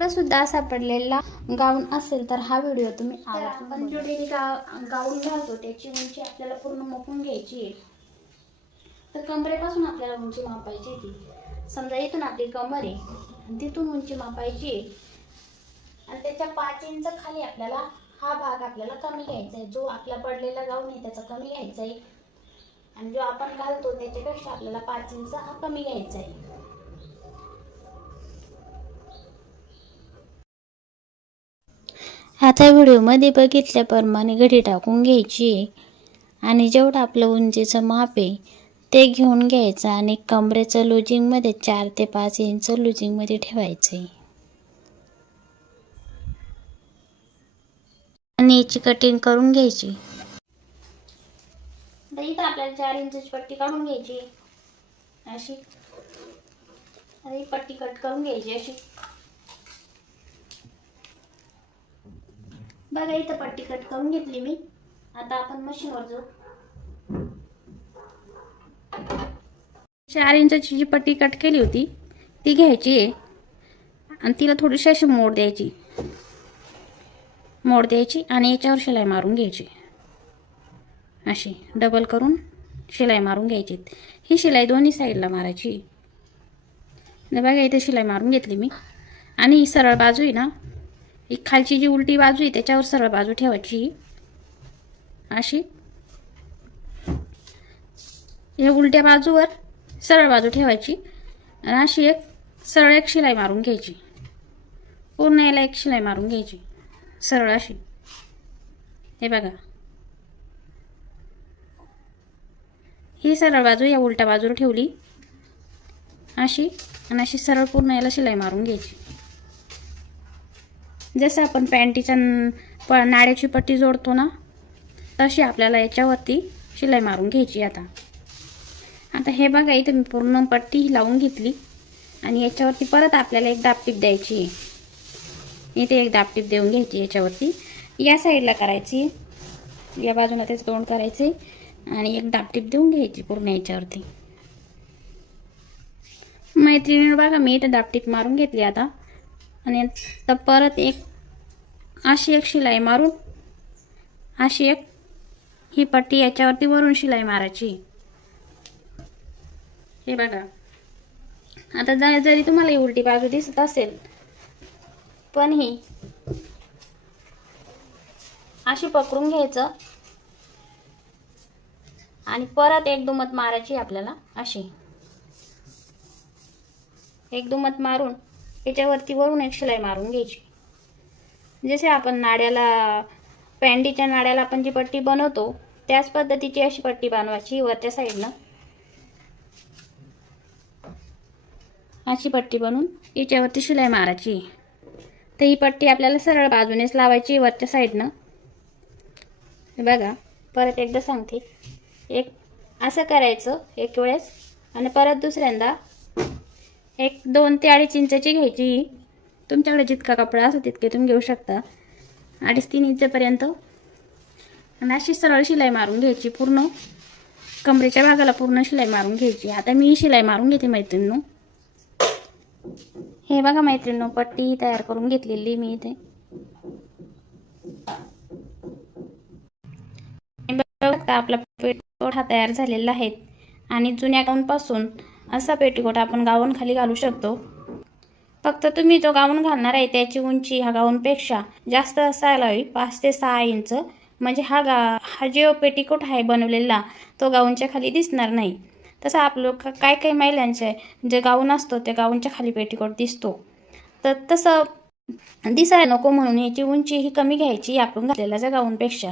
सुद्धा सापडलेला गाऊन असेल तर हा व्हिडिओ तुम्ही आपण जो डेली गाऊन घालतो त्याची उंची आपल्याला पूर्ण मोपून घ्यायची आहे. तर कमरेपासून आपल्याला उंची मापायची ती. समजा इथून आपली कमर आहे आणि तिथून उंची मापायची आहे आणि त्याच्या 5 इंच खाली आपल्याला हा भाग आपल्याला कमी घ्यायचा आहे. जो आपला पडलेला गाऊन आहे त्याचा कमी घ्यायचा आहे आणि जो आपण घालतो त्याच्यापेक्षा आपल्याला 5 इंच हा कमी घ्यायचा आहे. आता व्हिडिओमध्ये बघितल्याप्रमाणे घडी टाकून घ्यायची आणि जेवढं आपलं उंचीचं माप आहे ते घेऊन घ्यायचं आणि कमरेचं लुजिंगमध्ये 4 ते 5 इंच लुजिंगमध्ये ठेवायचं आहे आणि याची कटिंग करून घ्यायची. आता इथं आपल्याला 4 इंचची पट्टी काढून घ्यायची अशी. आणि पट्टी कट करून घ्यायची अशी. बघा इथं पट्टी कट करून घेतली मी. आता आपण मशीनवर जाऊ. 4 इंचाची जी पट्टी कट केली होती ती घ्यायची आहे आणि तिला थोडीशी अशी मोड द्यायची आणि याच्यावर शिलाई मारून घ्यायची. अशी डबल करून शिलाई मारून घ्यायची. ही शिलाई दोन्ही साईडला मारायची. बघा इथे शिलाई मारून घेतली मी आणि ही सरळ बाजू आहे ना, एक खालची जी उलटी बाजू आहे त्याच्यावर सरळ बाजू ठेवायची अशी. या उलट्या बाजूवर सरळ बाजू ठेवायची आणि अशी एक सरळ एक शिलाई मारून घ्यायची. पूर्ण याला एक शिलाई मारून घ्यायची सरळ अशी. हे बघा ही सरळ बाजू या उलट्या बाजूला ठेवली अशी आणि अशी सरळ पूर्ण याला शिलाई मारून घ्यायची. जसं आपण पॅन्टीच्या नाड्याची पट्टी जोडतो ना तशी आपल्याला याच्यावरती शिलाई मारून घ्यायची. आता हे बघा इथे मी पूर्ण पट्टी लावून घेतली आणि याच्यावरती परत आपल्याला एक दाबटीप द्यायची. इथे एक दाबटीप देऊन घ्यायची याच्यावरती. या साईडला करायची, या बाजूला तेच तोंड करायचे आणि एक दाबटीप देऊन घ्यायची पूर्ण याच्यावरती. मैत्रिणीने बघा मी इथे दाबटीप मारून घेतली आता. आणि आता परत एक अशी एक शिलाई मारून अशी एक ही पट्टी याच्यावरती वरून शिलाई मारायची. हे बघा आता जरी तुम्हाला ही उलटी बाजू दिसत असेल पण ही अशी पकडून घ्यायचं आणि परत एक दुमत मारायची आपल्याला अशी. एक दुमत मारून याच्यावरती वरून एक शिलाई मारून घ्यायची. जसे आपण नाड्याला पॅन्टीच्या नाड्याला आपण जी पट्टी बनवतो त्याच पद्धतीची अशी पट्टी बनवायची. वरच्या साईडनं अशी पट्टी बनवून याच्यावरती शिलाई मारायची. तर ही पट्टी आपल्याला सरळ बाजूनेच लावायची वरच्या साईडनं. बघा परत एकदा सांगते. एक असं करायचं एक वेळेस आणि परत दुसऱ्यांदा एक 2 ते 2.5 इंचाची घ्यायची. तुमच्याकडे जितका कपडा असो तितके तुम्ही घेऊ शकता. 2.5-3 इंचपर्यंत आणि अशी सरळ शिलाई मारून घ्यायची. पूर्ण कमरेच्या भागाला पूर्ण शिलाई मारून घ्यायची. आता मी शिलाई मारून घेते मैत्रिणींनो. हे बघा मैत्रिणींनो पट्टी तयार करून घेतलेली मी इथे. बघा आपला पेटीकोट हा तयार झालेला आहे आणि जुन्या गाऊनपासून असा पेटीकोट आपण गाऊन खाली घालू शकतो. फक्त तुम्ही जो गाऊन घालणार आहे त्याची उंची ह्या गाऊनपेक्षा जास्त असायला हवी, 5 ते 6 इंच. म्हणजे हा जो पेटीकोट आहे बनवलेला तो गाऊनच्या खाली दिसणार नाही. तसं आपलं काही महिलांचे जे गाऊन असतो त्या गाऊनच्या खाली पेटीकोट दिसतो. तर तसं दिसायला नको म्हणून याची उंची ही कमी घ्यायची आपण घातलेल्या गाऊनपेक्षा.